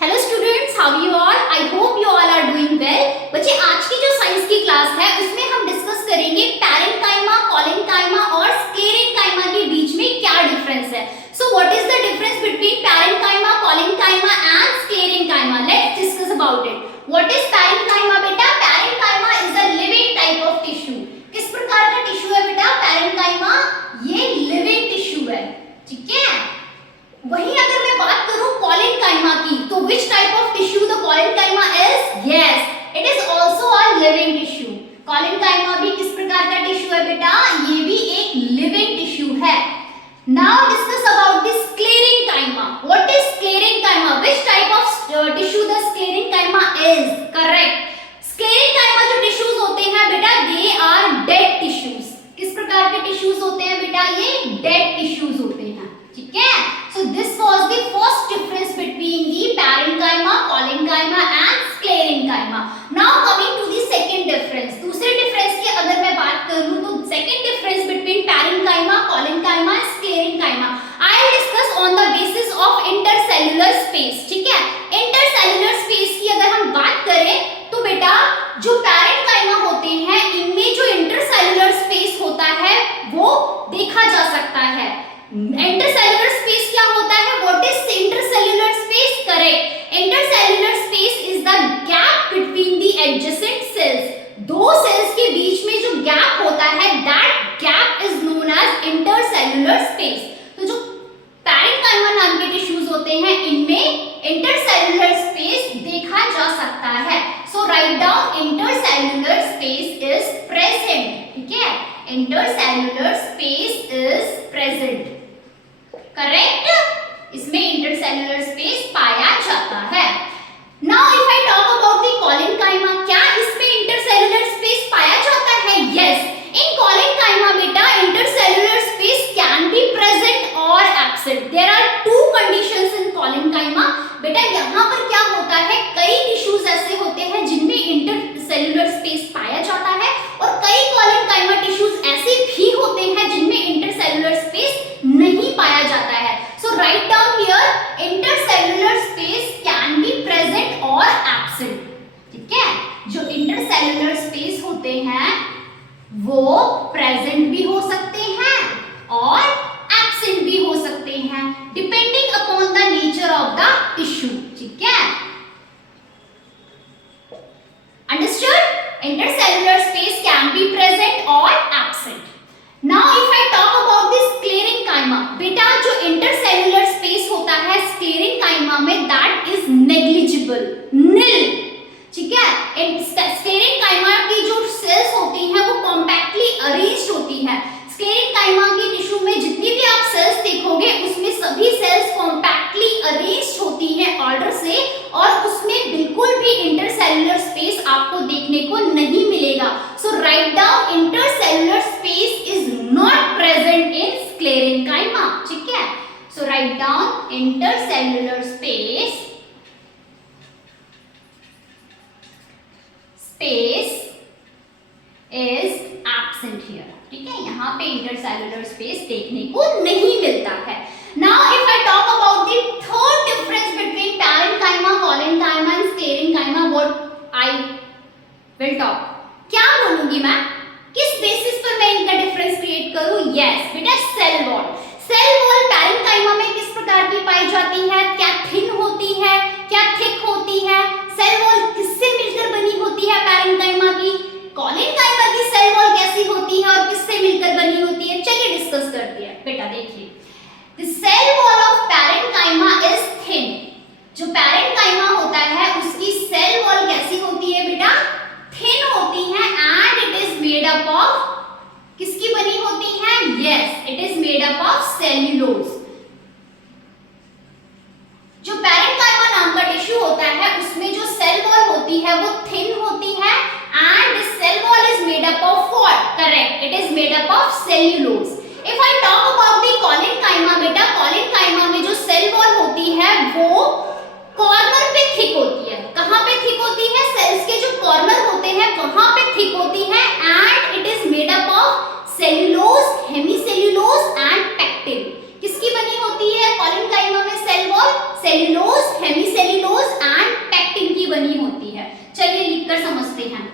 Hello students, how you all? I hope you all are doing well. बच्चे, आज की जो साइंस की क्लास है उसमें हम डिस्कस करेंगे पैरेन्काइमा, कोलेन्काइमा और स्क्लेरेन्काइमा के बीच में क्या डिफरेंस है। So what is the difference between parenchyma, collenchyma and sclerenchyma? Let's discuss about it. What is parenchyma बेटा? Parenchyma is a living type of tissue. किस प्रकार का टिश्यू है बेटा पैरेन्काइमा? ये लिविंग टिश्यू है, ठीक है। वहीं अगर मैं बात करूं कोलेन्काइमा की, तो which type of tissue the collenchyma is? Yes, it is also a living tissue. Collenchyma भी किस प्रकार का टिश्यू है बेटा? ये भी एक लिविंग टिश्यू है। Now discuss about the sclerenchyma. What is sclerenchyma? Which type of tissue the sclerenchyma is? Correct. sclerenchyma जो tissues होते हैं बेटा, they are dead tissues. किस प्रकार के tissues होते हैं बेटा? ये dead tissues होते हैं, ठीक है। So this was the first difference between the parenchyma, collenchyma and sclerenchyma. Now coming to the second difference. दूसरे difference की अगर मैं बात करूं तो second difference between parenchyma, collenchyma and sclerenchyma I will discuss on the basis of intercellular space, ठीक है। intercellular space की अगर हम बात करें तो बेटा जो parenchyma होते हैं इनमें जो intercellular space होता है वो देखा जा सकता है। इंटरसेल्युलर स्पेस क्या होता है? What is intercellular space? Correct, intercellular space is the gap between the adjacent cells. दो सेल्स के बीच में जो गैप होता है that gap is known as intercellular space. तो जो पैरेन्काइमा नाम के टिश्यूज होते हैं इनमें इंटरसेल्युलर स्पेस देखा जा सकता है। So write down intercellular space is present, ठीक है। Intercellular space is present, correct. इसमें इंटरसेल्युलर स्पेस पाया जाता है। Now if I talk about the collenchyma, क्या इसमें इंटरसेल्युलर स्पेस पाया जाता है? यस, इन कोलेन्काइमा बेटा intercellular space can be present और absent. There are two conditions in collenchyma. बेटा यहाँ पर क्या होता है, कई टिश्यूज ऐसे होते हैं जिनमें इंटरसेल्युलर स्पेस पाया जाता है और कई कोलेन्काइमा टिश्यूज ऐसे भी होते हैं जिनमें इंटरसेल्युलर स्पेस नहीं पाया जाता है। So write down here intercellular space can be present और एब्सेंट, ठीक है। जो इंटरसेल्युलर स्पेस होते हैं वो प्रेजेंट भी हो सकते हैं और एब्सेंट भी हो सकते हैं depending upon the nature of the tissue, ठीक है। Understood? Intercellular space can be present और absent. Now if I talk about this sclerenchyma, बेटा जो इंटरसेल्युलर स्पेस होता है sclerenchyma में that is negligible, nil, ठीक है। sclerenchyma की जो सेल्स होती हैं वो कॉम्पैक्टली अरेंज्ड होती है। sclerenchyma की टिश्यू में जितनी भी आप सेल्स देखोगे उसमें सभी सेल्स कॉम्पैक्टली अरेंज्ड होती हैं ऑर्डर से और उसमें बिल्कुल भी इंटरसेल्युलर स्पेस आपको देखने को नहीं मिलेगा। So write down intercellular space is not present in sclerenchyma, ठीक है। So write down intercellular space is absent here, ठीक है। यहाँ पे इंटरसेल्युलर स्पेस देखने को नहीं मिलता है। Now if I talk about the third difference between parenchyma, collenchyma and sclerenchyma, what I will talk. क्या बोलूंगी मैं? किस बेसिस पर मैं इनका डिफरेंस क्रिएट करूं? यस बेटा, cell wall. Cell wall parenchyma में किस प्रकार की पाई जाती है? क्या थिन होती है, क्या थिक होती है? सेल वॉल किससे मिलकर बनी होती है पैरेन्काइमा की? कोलेन्काइमा की सेल वॉल कैसी होती है और किससे मिलकर बनी होती है? चलिए डिस्कस करते हैं। बेटा देखिए, the cell wall of parenchyma is thin. जो पैरेन्काइमा होता है उसकी सेल वॉल कैसी होती है बेटा? थिन होती है and it is made up of, किसकी बनी होती है? Yes, it is made up of cellulose. जो पैरेन्काइमा नाम का टिश्यू होता है उसमें जो सेल वॉल होती है वो थिन होती है and this cell wall is made up of what? Correct, it is made up of cellulose. If I talk about the collenchyma बेटा, कोलेन्काइमा में जो सेल वॉल होती है वो कॉर्नर पे थिक होती है। कहाँ पे थिक होती है? सेल्स के जो कॉर्नर होते हैं वहां पे थिक होती है and it is made up of cellulose, hemicellulose and pectin. किसकी बनी होती है कोलेन्काइमा में cell wall? Cellulose, hemicellulose structure समझते हैं।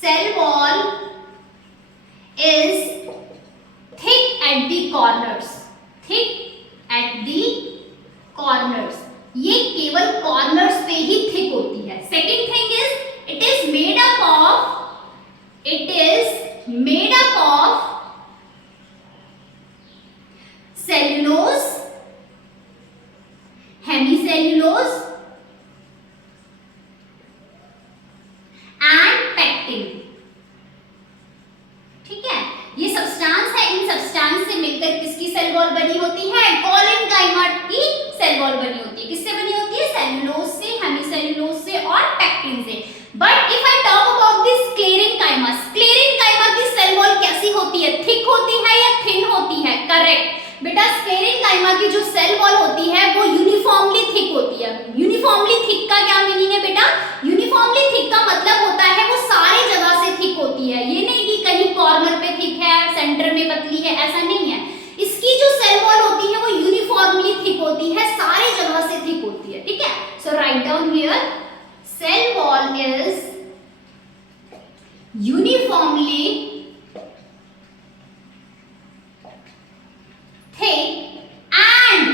Cell wall is thick at the corners, thick at the corners, ये केवल कॉर्नर्स पे ही थिक होती है। Second thing is it is made up of cellulose, hemicellulose and pectin. ठीक है, ये सब्सटेंस है, इन सब्सटेंस से मिलकर किसकी सेल वॉल बनी होती है? कॉलेनकाइमा की सेल वॉल बनी होती है। किससे बनी होती है? सेल्यूलोज से, हेमीसेल्यूलोज से और पेक्टिन से। But if I talk about this sclerenchyma, sclerenchyma की सेल वॉल कैसी होती है? थिक होती है या थिन होती है? करेक्ट बेटा, स्क्लेरेनकाइमा की जो सेल वॉल होती है वो यूनिफॉर्मली थिक होती है। यूनिफॉर्मली थिक का क्या मीनिंग है बेटा? यूनिफॉर्मली थिक का मतलब होता है वो सारी जगह से थिक होती है। ये नहीं कि कहीं कॉर्नर पे थिक है, सेंटर में पतली है, ऐसा नहीं है। इसकी जो सेल वॉल होती है वो यूनिफॉर्मली थिक होती है, सारी जगह से थिक होती है। ठीक है, so write down here, cell wall is uniformly thick and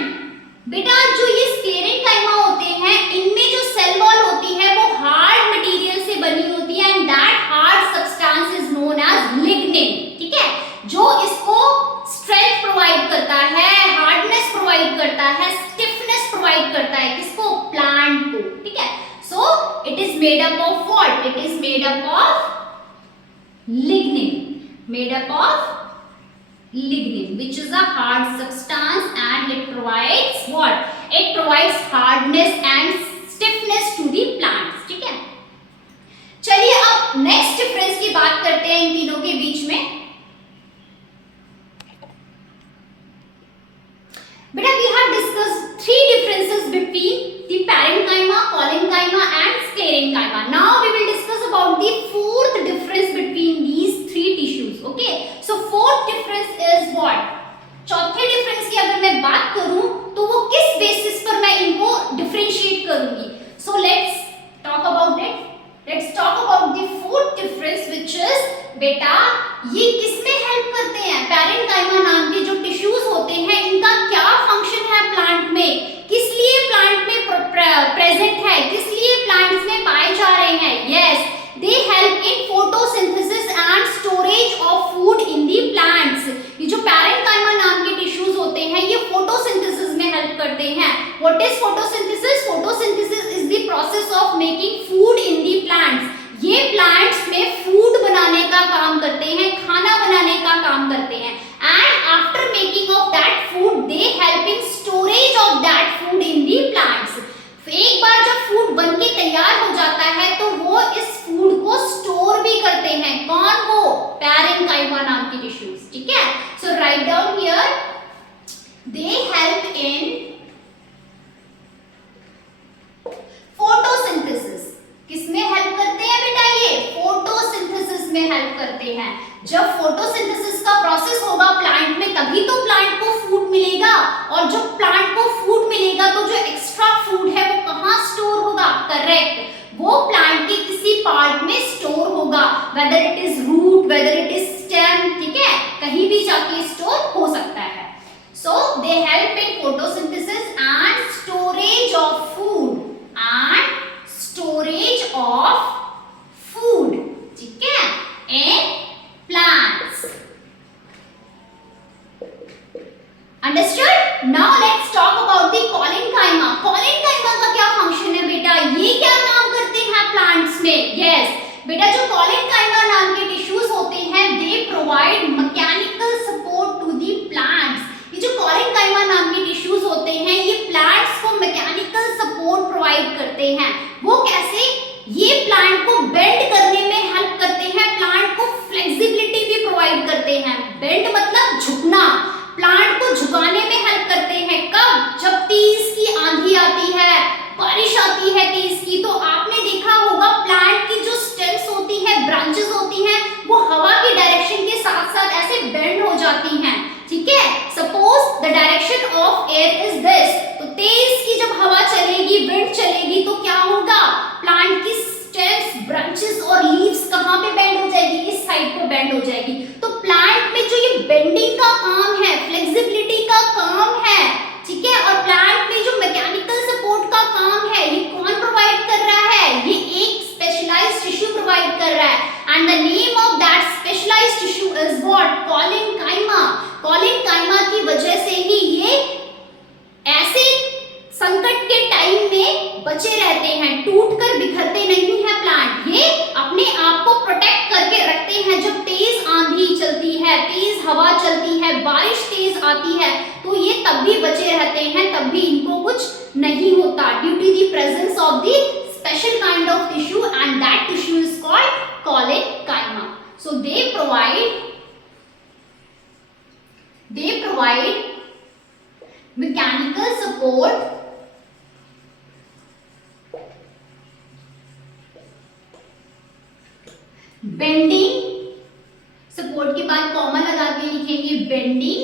बेटा जो ये स्क्लेरेनकाइमा होते हैं इनमें जो सेल वॉल होती है वो हार्ड मटेरियल से बनी होती है and that hard substance is known as lignin. ठीक है, जो इसको स्ट्रेंथ प्रोवाइड करता है, हार्डनेस प्रोवाइड करता है, स्टिफनेस प्रोवाइड करता है, किसको? प्लांट को। ठीक है, so it is made up of what? It is made up of lignin, made up of lignin, which is a hard substance and it provides what? It provides hardness and stiffness to the plants. ठीक है, चलिए अब next difference की बात करते हैं इन तीनों के बीच में। बेटा we have discussed three differences between the parenchyma, collenchyma and sclerenchyma. Now we will discuss about the fourth difference between these three tissues. Okay, so fourth difference is what? चौथे डिफरेंस की अगर मैं बात करूं तो वो किस बेसिस पर मैं इनको डिफरेंशिएट करूंगी? So let's talk about it. Let's talk about the fourth difference which is बेटा ये किसमें हेल्प करते हैं? पैरेंकाइमा नाम के जो टिश्यूज होते हैं इनका क्या फंक्शन है प्लांट में? किस लिए प्लांट में प्रेजेंट है? किस लिए प्लांट्स में पाए जा रहे हैं? Yes, they help in photosynthesis and storage of food in the plants. ये जो पैरेंकाइमा नाम के टिश्यूज होते हैं ये फोटोसिंथेसिस में हेल्प करते हैं। What is photosynthesis? Photosynthesis is the process of making food in the plants. ये प्लांट्स में फूड बनाने का काम करते हैं, खाना बनाने का काम करते हैं and after making of that food they help in storage of that food in the plants. एक बार जब फूड बनके तैयार हो जाता है तो वो इस फूड को स्टोर भी करते हैं। कौन? वो पैरेंकाइमा नाम के टिश्यूज। ठीक है, so write down here, they help in photosynthesis. किसमें हेल्प करते हैं बेटा? ये फोटोसिंथेसिस में हेल्प करते हैं। जब फोटोसिंथेसिस का प्रोसेस होगा प्लांट में तभी तो प्लांट को फूड मिलेगा, और जब प्लांट को फूड मिलेगा तो जो एक्स्ट्रा फूड है वो कहाँ स्टोर होगा? करेक्ट, वो प्लांट के किसी पार्ट में स्टोर होगा, whether it is root, whether it is stem. ठीक है, कहीं भी जाके स्टोर हो सकता है। So they help in photosynthesis and storage of food and storage of food. ठीक है, in plants. Understood? Now let's talk about the collenchyma. Collenchyma का क्या फंक्शन है बेटा? ये क्या काम करते हैं प्लांट्स में? यस बेटा, जो collenchyma नाम के टिश्यूज होते हैं they provide mechanical support to the plants. ये जो collenchyma नाम के टिश्यूज होते हैं ये प्लांट्स को मैकेनिकल सपोर्ट प्रोवाइड करते हैं। वो कैसे? ये प्लांट को बेंड करने में हेल्प करते हैं, प्लांट को फ्लेक्सिबिलिटी भी प्रोवाइड करते हैं। बेंड मतलब झुकना, प्लांट को झुकाने में हेल्प करते हैं। कब? जब तेज की आंधी आती है, बारिश आती है तेज की, तो आपने देखा होगा प्लांट की जो स्टेम्स होती है, ब्रांचेस होती हैं, वो हवा की डायरेक्शन के साथ साथ ऐसे बेंड हो जाती हैं। ठीक है, suppose the direction of air is this, तो तेज की जब हवा चलेगी, विंड चलेगी, तो क्या होगा, प्लांट की स्टेम्स, ब्रांचेस और लीव्स कहाँ पे बेंड हो जाएगी, इस साइड पे बेंड हो जाएगी। तो प्लांट में जो ये बेंडिंग का काम है, फ्लेक्सिबिलिटी का काम है, ठीक है, और प्लांट में जो मैकेनिकल सपोर्ट का काम है, ये कौन प्रोवाइड कर रहा है, ये एक स्पेशलाइज्ड टिश्यू प्रोवाइड कर रहा है। And the name of that specialized tissue is what, collenchyma. Collenchyma की वजह से ही ये ऐसे संकट के टाइम में बचे रहते हैं, टूटकर बिखरते नहीं हैं प्लांट, ये अपने आप को प्रोटेक्ट करके रखते हैं। जब तेज आंधी चलती है, तेज हवा चलती है, बारिश तेज आती है, तो ये तब भी बचे रहते हैं, तब भी इनको कुछ नहीं होता, due to the presence of the special kind of tissue, and that tissue is called collenchyma. So they provide mechanical support bending, support के बाद कॉमा लगा के लिखेंगे बेंडिंग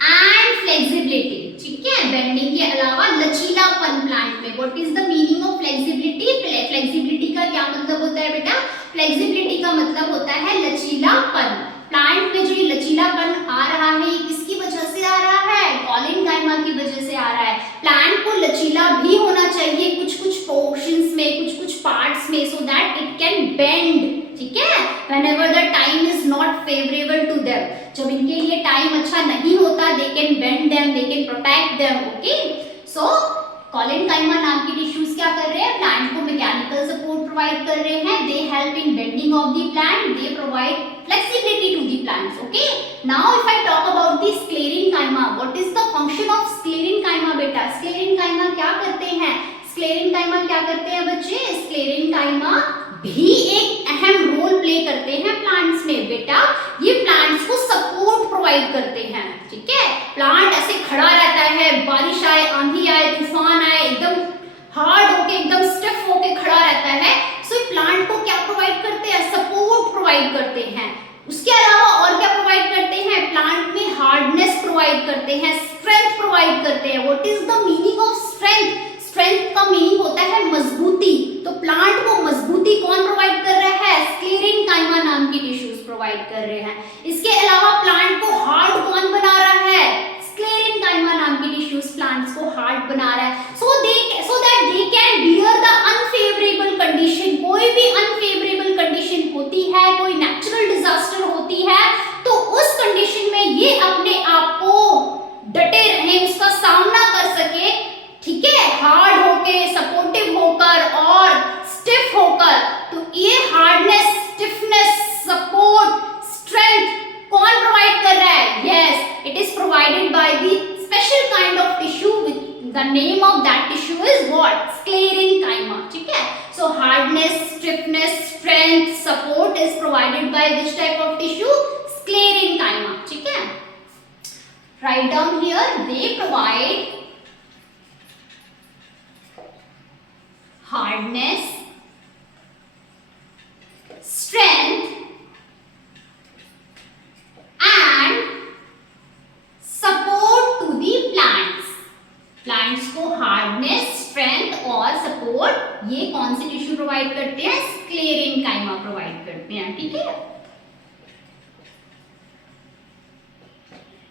एंड फ्लेक्सिबिलिटी, ठीक है, बेंडिंग के अलावा लचीलापन प्लांट में। What is the meaning of flexibility, flexibility का क्या मतलब होता है बेटा, फ्लेक्सिबिलिटी का मतलब होता है लचीलापन। प्लांट में जो ये लचीलापन आ रहा है, ये किसकी वजह से आ रहा है, कॉलिनकाइमा की वजह से आ रहा है। प्लांट को लचीला भी होना चाहिए कुछ कुछ पोर्शंस में, कुछ कुछ पार्ट्स में, so that it can bend, ठीक है, whenever the time is not favorable to them, जब इनके लिए टाइम अच्छा नहीं होता, they can bend them, they can protect them, okay। so कॉलिनकाइमा नाम की टिश्यूज क्या कर रहे हैं, प्लांट को मैकेनिकल सपोर्ट प्रोवाइड कर रहे हैं, दे help in bending of the plant, they provide flexibility to the plants, okay। now if I talk about the sclerenchyma, what is the function of sclerenchyma बेटा, sclerenchyma क्या करते हैं, sclerenchyma क्या करते हैं बच्चे, sclerenchyma भी एक अहम रोल प्ले करते हैं प्लांट्स में बेटा। ये प्लांट्स को सपोर्ट प्रोवाइड करते हैं, ठीक है, प्लांट ऐसे खड़ा रहता है, बारिश आए, आंधी आए, तूफान आए, एकदम हार्ड होके, एकदम स्टिफ होके खड़ा रहता है, सो प्लांट को क्या प्रोवाइड करते हैं, सपोर्ट प्रोवाइड करते हैं। उसके अलावा और क्या प्रोवाइड करते हैं, प्लांट में हार्डनेस प्रोवाइड करते हैं, स्ट्रेंथ प्रोवाइड करते हैं। What is the meaning of strength, strength का मीनिंग होता है मजबूती, तो प्लांट को मजबूती कौन प्रोवाइड कर रहा है, स्क्लेरेंकाइमा नाम की टिश्यूज प्रोवाइड कर रहे हैं। इसके अलावा प्लांट को हार्ड कौन बना रहा है, स्क्लेरेंकाइमा नाम की टिश्यूज प्लांट्स को हार्ड बना रहा है, so that they can bear the unfavourable condition. कोई भी अनफेवरेबल कंडीशन होती है, कोई नेचुरल डिजास्टर होती है, तो उस कंडीशन में ये अपने आप को डटे रहे, उसका सामना कर सके, ठीक है, हार्ड होके, सपोर्टिव होकर और स्टिफ होकर। तो ये हार्डनेस, स्टिफनेस, सपोर्ट, स्ट्रेंथ कौन प्रोवाइड कर रहा है, yes, it is provided by the special kind of tissue, the name of that tissue is what, sclerenchyma, ठीक है। So hardness, stiffness, strength, support is provided by which type of tissue, sclerenchyma, ठीक है। Write down here, they provide hardness, strength and support to the plants। Plants को hardness, strength और support ये कौन से tissue provide करते हैं, sclerenchyma provide करते हैं, ठीक है।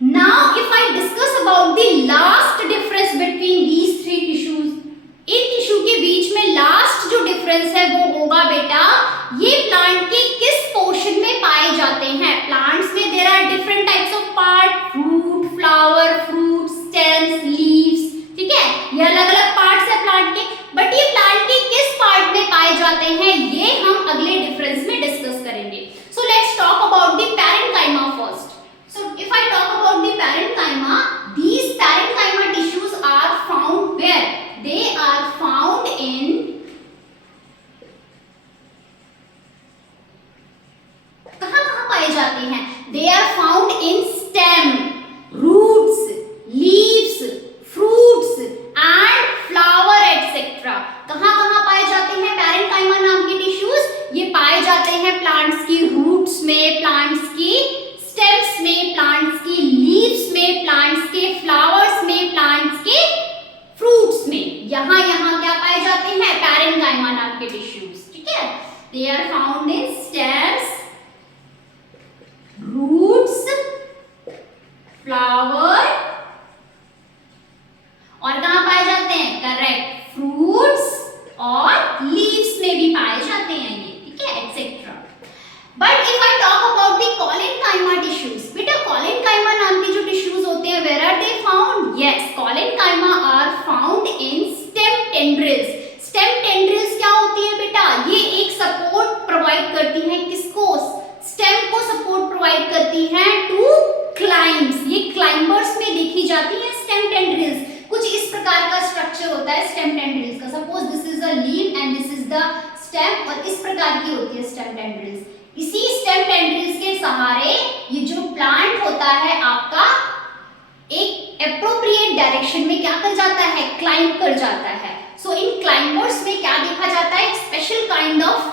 Now if I discuss about the last difference between these three tissues, in tissue के बीच में लास्ट जो डिफरेंस है वो होगा बेटा, ये प्लांट के किस पोर्शन में पाए जाते हैं। प्लांट्स में there are different types of part, fruit, flower, fruit, stems, leaves, ठीक है, ये अलग अलग पार्ट्स है प्लांट के, बट ये प्लांट के किस पार्ट में पाए जाते हैं, ये हम अगले डिफरेंस में डिस्कस करेंगे। So let's talk about the parenchyma first. So if I talk about the parenchyma, these parenchyma tissues are found where? They are found in flower, और कहां पाए जाते हैं? करेक्ट, फ्रूट्स और लीव्स में भी पाए जाते हैं ये, ठीक है, etcetera. But if I talk about the collenchyma tissues, बेटा कॉलेनकाइमा नाम के जो टिश्यूज होते हैं, where are they found? Yes, collenchyma are found in stem tendrils. Stem tendrils क्या होती है बेटा? ये एक सपोर्ट प्रोवाइड करती है, किसको? स्टेम को सपोर्ट प्रोवाइड करती है टू क्लाइम्स। ये क्लाइंबर्स में देखी जाती है स्टेम टेंड्रिल्स। कुछ इस प्रकार का स्ट्रक्चर होता है स्टेम टेंड्रिल्स का। Suppose this is a leaf and this is the stem, और इस प्रकार की होती है स्टेम टेंड्रिल्स। इसी स्टेम टेंड्रिल्स के सहारे ये जो प्लांट होता है आपका एक एप्रोप्रिएट डायरेक्शन में क्या कर जाता है? क्लाइंब कर जाता है। सो इन क्लाइंबर्स में क्या देखा जाता है? स्पेशल काइंड ऑफ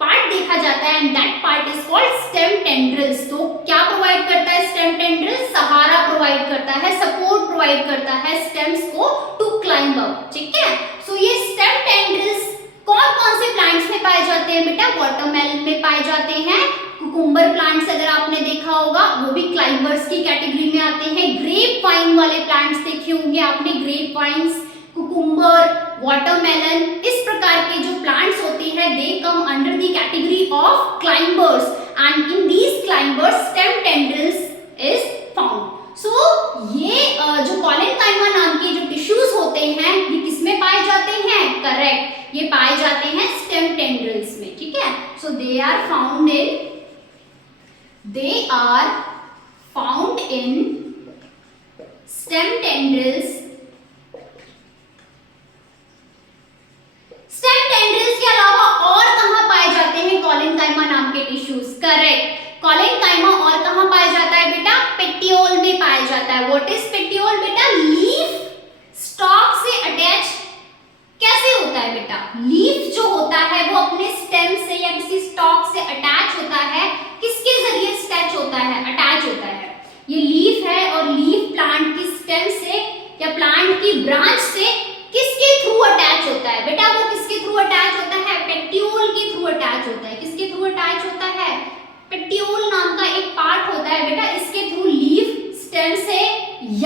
पार्ट देखा जाता है, and that part is called stem tendrils. तो क्या प्रोवाइड करता है स्टेम टेंड्रिल्स? सहारा प्रोवाइड करता है, सपोर्ट प्रोवाइड करता है स्टेम्स को टू क्लाइंब अप, ठीक है। सो ये स्टेम टेंड्रिल्स कौन-कौन से प्लांट्स में पाए जाते हैं बेटा? वाटरमेलन में पाए जाते हैं, कुकुम्बर प्लांट्स अगर आपने देखा होगा वो भी क्लाइंबर्स की कैटेगरी में आते हैं। ग्रेप वाइन वाले प्लांट्स देखे होंगे आपने, ग्रेप वाइन्स, कुकुम्बर, वाटरमेलन, इस प्रकार के जो प्लांट्स होते हैं they come under the category of climbers, and in these climbers stem tendrils is found. So ये जो कॉलेनकाइमा नाम के जो टिश्यूज होते हैं ये किसमें पाए जाते हैं? करेक्ट, ये पाए जाते हैं स्टेम टेंड्रिल्स में, ठीक है। So they are found in stem tendrils. Stem tendrils के अलावा और कहां पाए जाते हैं कॉलेनकाइमा नाम के टिश्यूज? करेक्ट, कॉलेनकाइमा और कहां पाया जाता है बेटा? पेटियोल में पाया जाता है। व्हाट इज पेटियोल बेटा? लीफ स्टॉक से अटैच कैसे होता है बेटा? लीफ जो होता है वो अपने स्टेम से या किसी स्टॉक से अटैच होता है। किसके जरिए अटैच होता है? अटैच होता है, ये लीफ है और लीफ प्लांट की स्टेम से या प्लांट की ब्रांच से किसके थ्रू अटैच होता है बेटा? वो किसके थ्रू अटैच होता है? पेटियोल के थ्रू अटैच होता है। किसके थ्रू अटैच होता है? पेटियोल नाम का एक पार्ट होता है बेटा, इसके थ्रू लीफ स्टेम से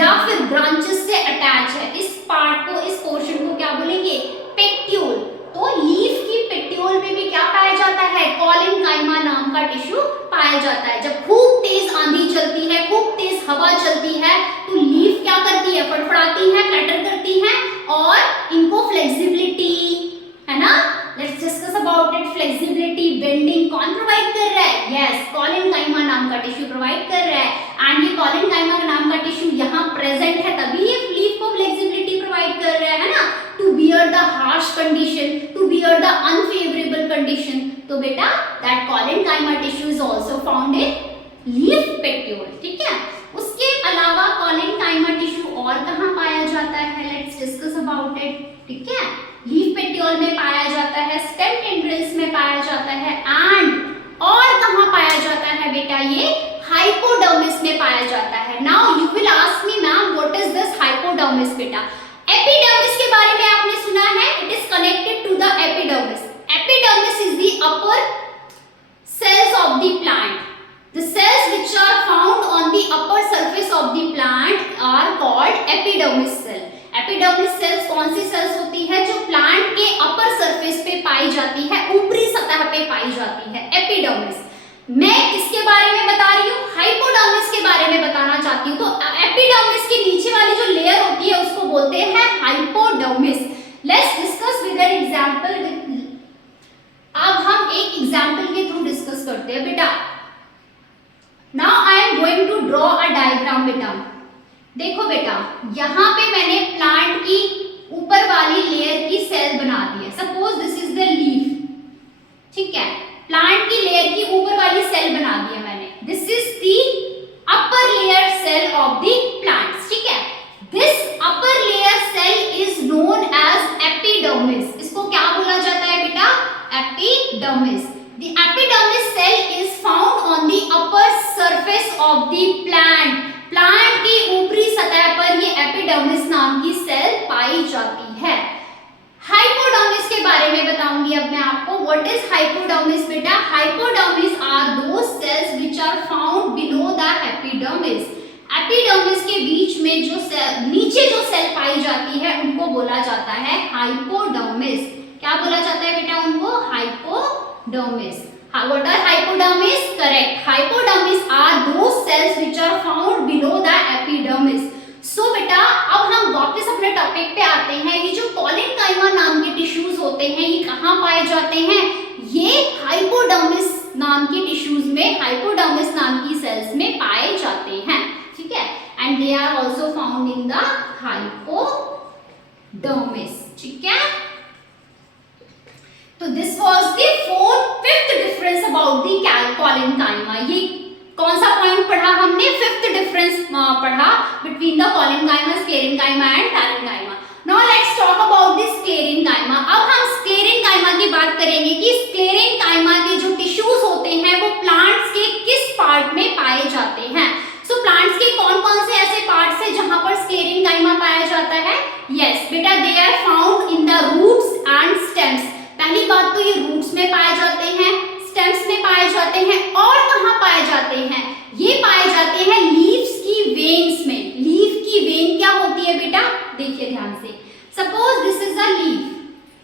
या फिर ब्रांचेस से अटैच है। इस पार्ट को, इस पोर्शन को क्या बोलेंगे? पेटियोल। तो लीफ की पेटियोल में भी क्या पाया जाता है? कॉलेनकाइमा नाम का टिश्यू पाया जाता है। जब खूब तेज आंधी चलती है, खूब तेज हवा चलती है, तो लीफ क्या करती है? फड़फड़ाती है, फ्लैटर करती है, और इनको फ्लेक्सिबिलिटी, है ना, let's discuss about it. Flexibility, bending कौन प्रोवाइड कर रहा है? यस, कॉलेनकाइमा नाम का टिश्यू प्रोवाइड कर रहा है। एंड ये कॉलेनकाइमा नाम का टिश्यू यहाँ प्रेजेंट है, तभी ये लीफ को फ्लेक्सिबिलिटी प्रोवाइड कर रहा है ना, to bear the harsh condition, to bear the unfavourable condition. तो बेटा that collenchyma tissue is also found in leaf petiole, ठीक है। उसके अलावा कॉलेनकाइमा टिश्यू और कहां पाया जाता है? लेट्स डिस्कस अबाउट इट, ठीक है। लीफ पेटियोल में पाया जाता है, स्टेम टेंड्रिल्स में पाया जाता है, एंड और कहां पाया जाता है बेटा? ये हाइपोडर्मिस में पाया जाता है। Now you will ask me ma'am what is this hypodermis बेटा? एपिडर्मिस के बारे में आपने सुना है, it is connected to the epidermis. Epidermis is the upper cells of the plant. The cells which are found on the upper surface of the plant are called epidermis cell. Epidermis cells कौन सी cells होती है? जो plant के upper surface पे पाई जाती है, ऊपरी सतह पे पाई जाती है, epidermis। मैं किसके बारे में बता रही हूँ? हाइपोडर्मिस के बारे में बताना चाहती हूँ। तो एपिडर्मिस के नीचे वाली जो लेयर होती है उसको बोलते हैं hypodermis. Let's discuss with an example. अब हम एक एग्जाम्पल के थ्रू डिस्कस करते हैं बेटा। Now I am going to draw a diagram बेटा। देखो बेटा, यहाँ पे मैंने प्लांट की ऊपर वाली लेयर की सेल बना दी है। Suppose this is the leaf, ठीक है। प्लांट की लेयर की ऊपर वाली सेल बना दी है मैंने। This is the upper layer cell of the plants, ठीक है। This upper layer cell is known as epidermis. इसको क्या बोला जाता है बेटा? Epidermis. The epidermis cell is found on the upper surface of the plant. Plant की ऊपरी सतह पर ये एपिडर्मिस नाम की सेल पाई जाती है। हाइपोडर्मिस के बारे में बताऊंगी अब मैं आपको। व्हाट इज हाइपोडर्मिस बेटा? Hypodermis are those cells which are found below the epidermis. Epidermis के बीच में जो नीचे जो सेल पाई जाती है उनको बोला जाता है हाइपोडर्मिस। क्या बोला जाता है बेटा उनको? Hypodermis. What are hypodermis? Correct. Hypodermis are those cells which are found below the epidermis. So बेटा अब हम वापस अपने टॉपिक पे आते हैं। ये जो कॉलेनकाइमा नाम के टिश्यूज होते हैं ये कहाँ पाए जाते हैं? ये हाइपोडर्मिस नाम की टिश्यूज में, हाइपोडर्मिस नाम की सेल्स में पाए जाते हैं, ठीक है। And they are also found in the hypodermis, ठीक है। तो this was the fifth difference about the collenchyma. ये कौन सा पॉइंट पढ़ा हमने? फिफ्थ डिफरेंस पढ़ा between the collenchyma, sclerenchyma and parenchyma. Now let's talk about the sclerenchyma. अब हम स्क्लेरेनकाइमा की बात करेंगे कि स्क्लेरेनकाइमा के जो टिश्यूज होते हैं वो प्लांट्स के किस पार्ट में पाए जाते हैं। सो प्लांट्स के कौन-कौन से ऐसे पार्ट्स हैं जहां पर स्क्लेरेनकाइमा पाया जाता है? यस बेटा, they are found in the roots and stems. पहली बात तो ये रूट्स में पाए जाते हैं, स्टेम्स में पाए जाते हैं, और कहाँ पाए जाते हैं? ये पाए जाते हैं लीव्स की वेन्स में। लीफ की वेन क्या होती है बेटा? देखिए ध्यान से। Suppose this is a leaf.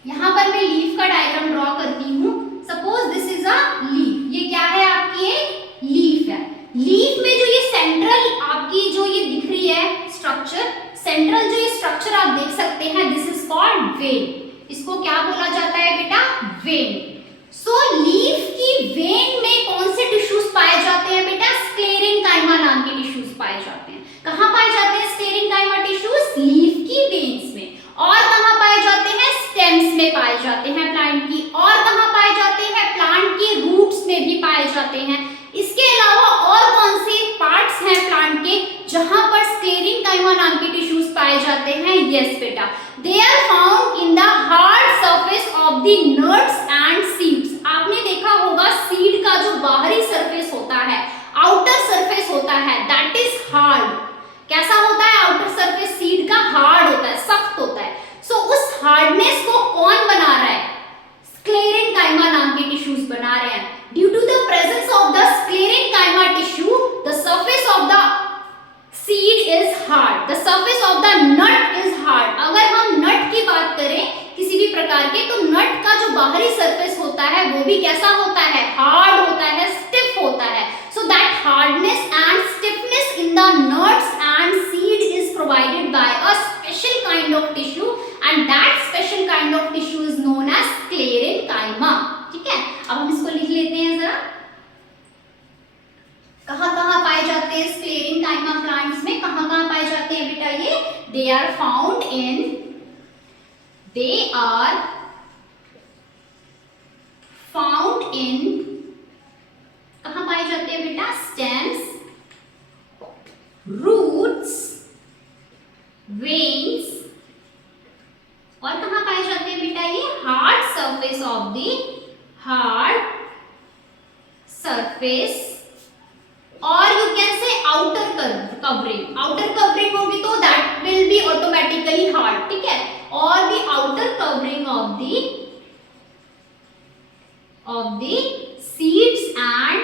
यहाँ पर मैं लीफ का डायग्राम ड्रॉ करती हूँ। Suppose this is a leaf. ये क्या है? आपकी एक लीफ है। लीफ में जो ये सेंट्रल आपकी जो ये दिख रही है स्ट्रक्चर, सेंट्रल जो ये स्ट्रक्चर आप देख सकते हैं, दिस इज कॉल्ड वेन। इसको क्या बोला जाता है बेटा? वेन। सो लीफ की वेन में कौन से टिश्यूज पाए जाते हैं बेटा? स्क्लेरेनकाइमा नाम के टिश्यूज पाए जाते हैं। कहाँ पाए जाते हैं स्क्लेरेनकाइमा टिश्यूज? लीफ की वेन्स में। और कहाँ पाए जाते हैं? स्टेम्स में पाए जाते हैं प्लांट की। और कहाँ पाए जाते हैं? प्लांट की रूट्स में भी पाए जाते हैं। इसके अलावा और कौन से पार्ट्स हैं प्लांट के जहां पर स्क्लेरेनकाइमा नाम के टिश्यूज पाए जाते हैं? यस बेटा, they are found in the hard surface of the nuts and seeds. आपने देखा होगा सीड का जो बाहरी सरफेस होता है, आउटर सरफेस होता है, दैट इज हार्ड। कैसा होता है आउटर सरफेस सीड का? हार्ड होता है, सख्त होता है। सो उस हार्डनेस को कौन बना रहा है? स्क्लेरेनकाइमा नाम के टिश्यूज बना रहे हैं। Due to the presence of the sclerenchyma tissue, the surface of the seed is hard. The surface of the nut is hard. अगर हम नट की बात करें किसी भी प्रकार के, तो नट का जो बाहरी सरफेस होता है वो भी कैसा होता है? हार्ड होता है, स्टिफ होता है। So that hardness and stiffness in the nuts and seed is provided by a special kind of tissue, and that special kind of tissue is known as sclerenchyma. ठीक है, अब हम इसको लिख लेते हैं जरा। कहाँ पाए जाते हैं स्क्लेरेनकाइमा प्लांट्स में? कहाँ पाए जाते हैं बेटा ये? दे आर फाउंड इन कहाँ पाए जाते हैं बेटा? स्टेम्स, रूट्स, वेन्स, और कहाँ पाए जाते हैं बेटा ये? Hard surface of the hard surface, और you can say outer covering. Outer covering होगी तो that will be automatically hard, ठीक है। और the outer covering of the seeds and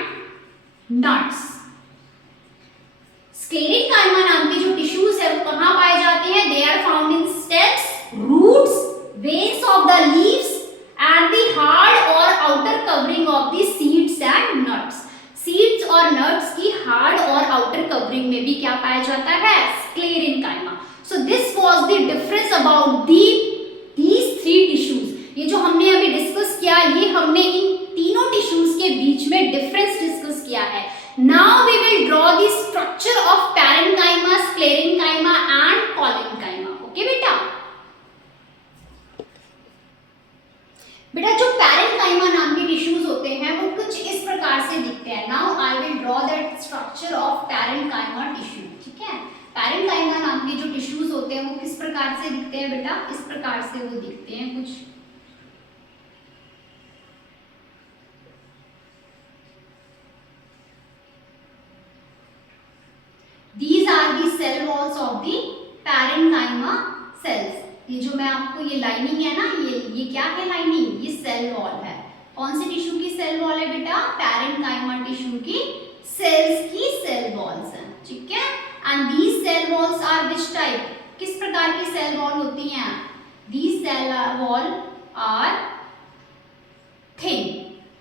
nuts. Sclerenchyma नाम के जो टिश्यूज है वो कहाँ पाए जाते हैं? They are found in stems, roots, veins of the leaves and the hard or outer covering of the seeds and nuts. Seeds और nuts की hard और outer covering में भी क्या पाया जाता है? Sclerenchyma. So this was the difference about these three tissues. ये जो हमने अभी डिस्कस किया, ये हमने इन तीनों टिश्यूज के बीच में डिफरेंस डिस्कस किया है। Now we will draw the structure of parenchyma, sclerenchyma and collenchyma. Okay बेटा? बेटा जो पैरेन्काइमा नाम के टिश्यूज होते हैं वो कुछ इस प्रकार से दिखते हैं। Now I will draw that structure of parenchyma tissue, ठीक है। पैरेन्काइमा नाम के जो टिश्यूज होते हैं वो किस प्रकार से दिखते हैं बेटा? इस प्रकार से वो दिखते हैं कुछ। These are the cell walls of the parenchyma cells. ये जो मैं आपको ये लाइनिंग है ना, ये क्या है लाइनिंग? ये सेल वॉल है। कौन से टिश्यू की सेल वॉल है बेटा? पैरेन्काइमा टिश्यू की सेल्स की सेल वॉल्स हैं, ठीक है। And these cell walls are which type, किस प्रकार की सेल वॉल होती हैं? These cell wall are thin,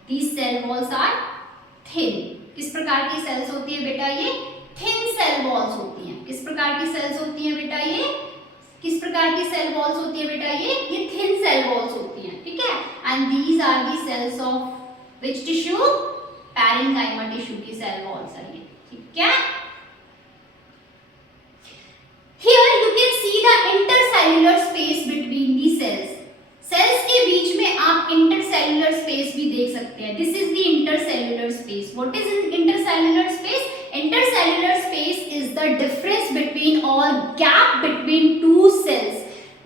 these cell walls are thin. किस प्रकार की सेल्स होती है बेटा? ये थिन सेल वॉल्स होती हैं। किस प्रकार की सेल्स होती हैं बेटा? ये किस प्रकार की सेल वॉल्स होती है बेटा? ये थिन सेल वॉल्स होती हैं, ठीक है। And these are the cells of which tissue? Parenchyma tissue की सेल वॉल्स है ये, ठीक है। Here you can see the intercellular space between the cells. Cells के बीच में आप इंटरसेल्युलर स्पेस भी देख सकते हैं। This is the intercellular space. What is intercellular space? Intercellular space is the difference between और गैप बिटवीन टू सेल्स।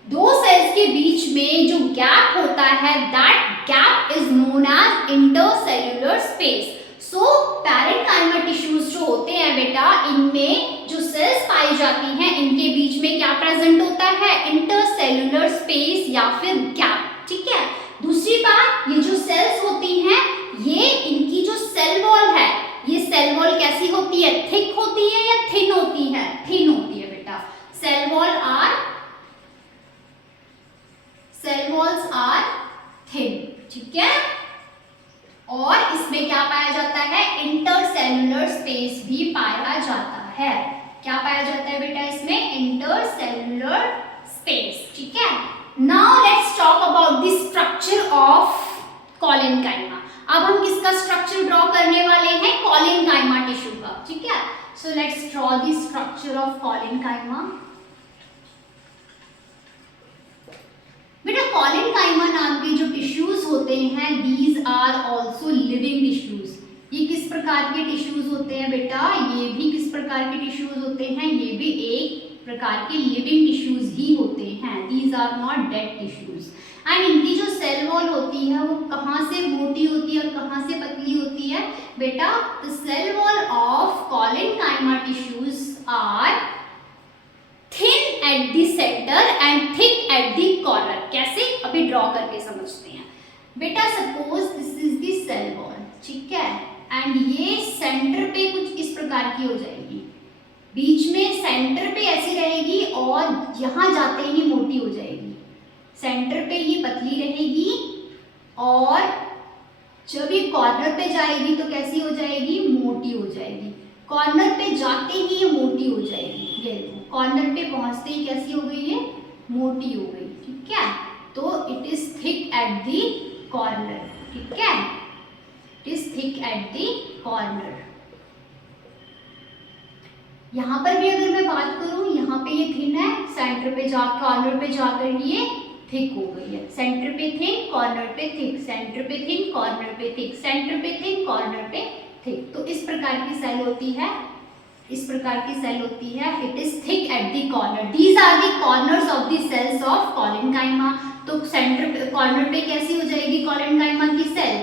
दो सेल्स के बीच में जो गैप होता है, that gap is known as intercellular space. So parenchyma tissues जो होते हैं बेटा, इनमें जो सेल्स पाई जाती हैं, इनके बीच में क्या प्रेजेंट होता है? इंटरसेल्युलर स्पेस या फिर गैप, ठीक है। दूसरी बात, ये जो सेल्स होती हैं, ये इनकी जो सेल वॉल है, ये सेल वॉल कैसी होती है? थिक होती है या थिन होती है? थिन होती है बेटा। सेल वॉल्स आर थिन, ठीक है। और इसमें क्या पाया जाता है? इंटरसेल्युलर स्पेस भी पाया जाता है। क्या पाया जाता है बेटा इसमें? इंटरसेल्युलर स्पेस, ठीक है। Now let's talk about the structure of collenchyma. अब हम किसका स्ट्रक्चर ड्रॉ करने वाले हैं? कॉलेनकाइमा टिश्यू का, ठीक है। So let's draw the structure of collenchyma. बेटा कॉलेनकाइमा नाम के जो टिश्यूज होते हैं, these are also living tissues. ये किस प्रकार के टिश्यूज होते हैं बेटा? ये भी किस प्रकार के टिश्यूज होते हैं? ये भी एक प्रकार के लिविंग टिश्यूज ही होते हैं। These are not dead tissues. And इनकी जो सेल वॉल होती है, वो कहाँ से मोटी होती है और कहाँ से पतली होती है बेटा? The cell wall of collenchyma tissues are thin at the centre and thick at the corner. कैसे? अभी ड्रॉ करके समझते हैं बेटा। Suppose this is the cell wall, ठीक है। एंड ये सेंटर पे कुछ इस प्रकार की हो जाएगी, बीच में सेंटर पे ऐसी रहेगी और यहां जाते ही मोटी हो जाएगी। सेंटर पे ये पतली रहेगी और जब ये कॉर्नर पे जाएगी तो कैसी हो जाएगी? मोटी हो जाएगी। कॉर्नर पे जाते ही ये मोटी हो जाएगी। ये देखो, कॉर्नर पे पहुंचते ही कैसी हो गई? ये मोटी हो गई, ठीक है। तो it is thick at the corner, ठीक है। It is thick at the corner. यहां पर भी अगर मैं बात करूं, यहाँ पे ये थिन है, सेंटर पे जा कॉर्नर पे जाकर ये थिक हो गई है। सेंटर पे थिन, कॉर्नर पे थिक, सेंटर पे थिन, कॉर्नर पे थिक, सेंटर पे थिन, कॉर्नर पे थिक। तो इस प्रकार की सेल होती है, इस प्रकार की सेल होती है। It is thick at the corner. These are the corners of the cells of collenchyma. तो सेंटर पे, कॉर्नर पे कैसी हो जाएगी कॉलेनकाइमा की सेल?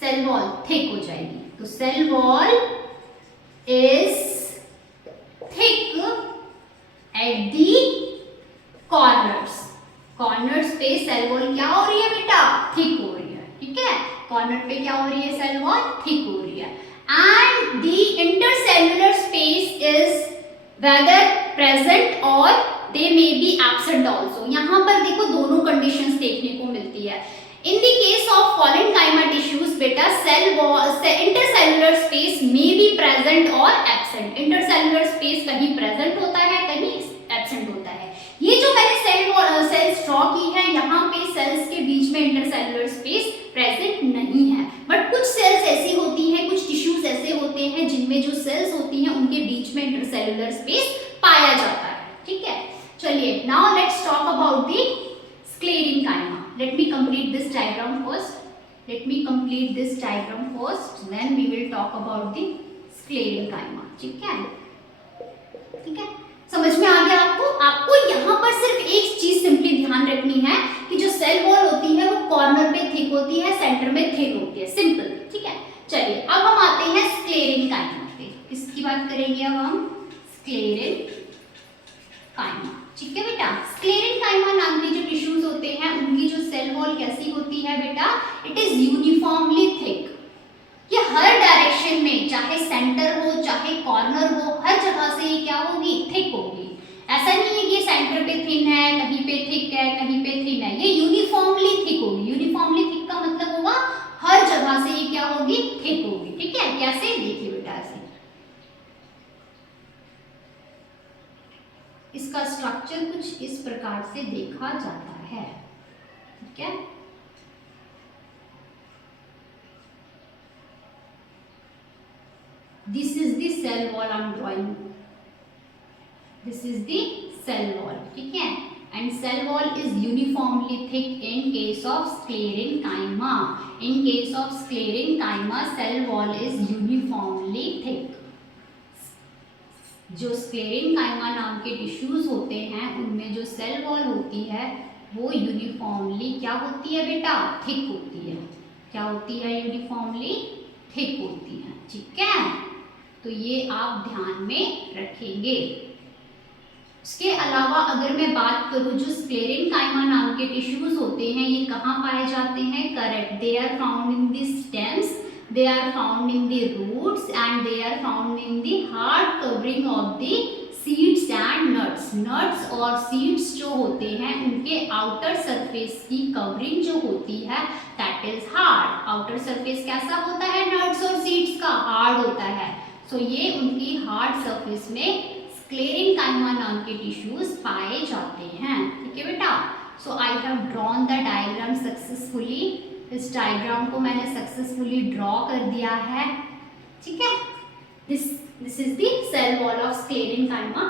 सेल वॉल थिक हो जाएगी। तो cell wall is thick at the corners. Corners पे सेल वॉल क्या हो रही है बेटा? थिक हो रही है, ठीक है। कॉर्नर पे क्या हो रही है? सेल वॉल थिक हो रही है। And the intercellular space is whether present और they may be absent also. यहाँ पर देखो दोनों कंडीशंस देखने को मिलती है। In the case of collenchyma tissues बेटा, cell wall intercellular space may be present और एब्सेंट। इंटरसेल्युलर स्पेस कहीं प्रेजेंट होता है, कहीं एब्सेंट होता है। ये जो मैंने सेल्स ड्रॉ की है, यहाँ पे सेल्स के बीच में इंटरसेल्युलर स्पेस प्रेजेंट नहीं है। बट कुछ सेल्स ऐसी होती हैं, कुछ टिश्यूज ऐसे होते हैं जिनमें जो सेल्स होती हैं उनके बीच में इंटरसेल्युलर स्पेस पाया जाता है, ठीक है। चलिए, now let's talk about the sclerenchyma. Let me complete this diagram first. Let me complete this diagram first, then we will talk about the sclerenchyma, ठीक है। ठीक है, समझ में आ गया आपको? आपको यहाँ पर सिर्फ एक चीज सिंपली ध्यान रखनी है कि जो सेल वॉल होती है वो कॉर्नर पे थिक होती है, सेंटर में थिन होती है, सिंपल, ठीक है। चलिए, अब हम आते हैं स्क्लेरेनकाइमा पे। किसकी बात करेंगे अब हम? स्क्लेरेनकाइमा, ठीक है बेटा। स्क्लेरेनकाइमा नाम के जो टिश्यूज होते हैं उनकी जो सेल वॉल कैसी होती है बेटा? It is uniformly thick. ये हर डायरेक्शन में, चाहे सेंटर हो चाहे कॉर्नर हो, हर जगह से ये क्या हो पे थिन है, कहीं पे थिक है, कहीं पे थिन है, ये यूनिफॉर्मली थिक होगी। यूनिफॉर्मली थिक का मतलब होगा हर जगह से ये क्या होगी, थिक होगी। ठीक है, कैसे, देखिए बेटा ऐसे इसका स्ट्रक्चर कुछ इस प्रकार से देखा जाता है। ठीक है, this is the cell wall I am drawing, this is the cell wall. ठीक है, and cell wall is uniformly thick in case of sclerenchyma. In case of sclerenchyma, cell wall is uniformly thick. जो sclerenchyma नाम के tissues होते हैं उनमें जो cell wall होती है वो यूनिफॉर्मली क्या होती है बेटा, थिक होती है। क्या होती है, यूनिफॉर्मली थिक होती है। ठीक है, तो ये आप ध्यान में रखेंगे। इसके अलावा अगर मैं बात करूं, जो स्क्लेरेनकाइमा नाम के टिश्यूज होते हैं ये कहाँ पाए जाते हैं, correct, they are found in the stems, they are found in the roots and they are found in the hard covering of the seeds and nuts. Nuts और सीड्स जो होते हैं उनके आउटर सरफेस की कवरिंग जो होती है that is hard. Outer surface कैसा होता है नट्स और सीड्स का, हार्ड होता है। सो ये उनकी हार्ड सरफेस में स्क्लेरेनकाइमा नाम के टिश्यूज पाए जाते हैं। ठीक है बेटा, so I have drawn the diagram successfully. इस डायग्राम को मैंने सक्सेसफुली ड्रॉ कर दिया है। ठीक है, this is the cell wall of sclerenchyma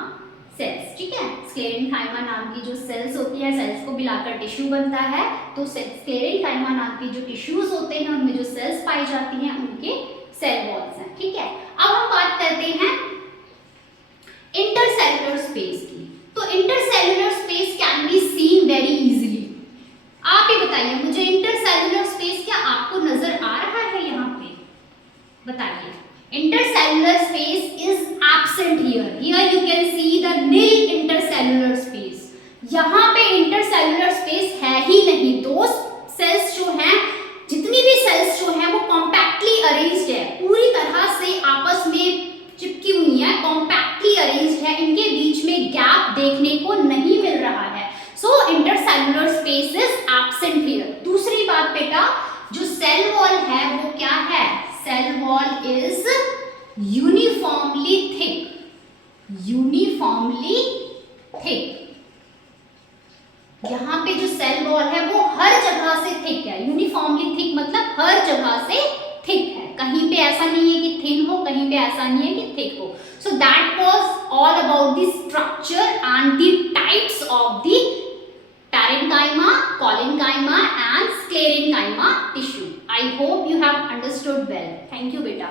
cells. ठीक है, स्क्लेरेनकाइमा नाम की जो सेल्स होती है, सेल्स को मिलाकर टिश्यू बनता है, तो स्क्लेरेनकाइमा नाम के जो टिश्यूज होते हैं उनमें जो सेल्स पाई जाती हैं उनके सेल वॉल्स हैं। ठीक है, अब हम बात करते हैं इंटरसेल्युलर स्पेस की। तो intercellular space can be seen very easily. आप ही बताइए मुझे, इंटरसेल्युलर स्पेस क्या आपको नजर आ रहा है यहाँ पे, बताइए। Intercellular space is absent here, here you can see the nil intercellular space. यहाँ पे इंटरसेल्युलर स्पेस है ही नहीं। दो सेल्स जो हैं, जितनी भी सेल्स जो हैं वो कॉम्पैक्टली अरेंज्ड है, पूरी तरह से आपस में चिपकी हुई है, कॉम्पैक्टली अरेंज्ड है, इनके बीच में गैप देखने को नहीं मिल रहा है। So intercellular space is absent here. दूसरी बात बेटा, जो सेल वॉल है वो क्या है, cell wall is uniformly thick, uniformly thick. यहाँ पे जो सेल वॉल है वो हर जगह से थिक है। यूनिफॉर्मली थिक मतलब हर जगह से थिक है, कहीं पे ऐसा नहीं है कि थिन हो, कहीं पे ऐसा नहीं है कि थिक हो। So that was all about the structure and the types of the parenchyma, collenchyma and sclerenchyma tissue. I hope you have understood well. Thank you बेटा।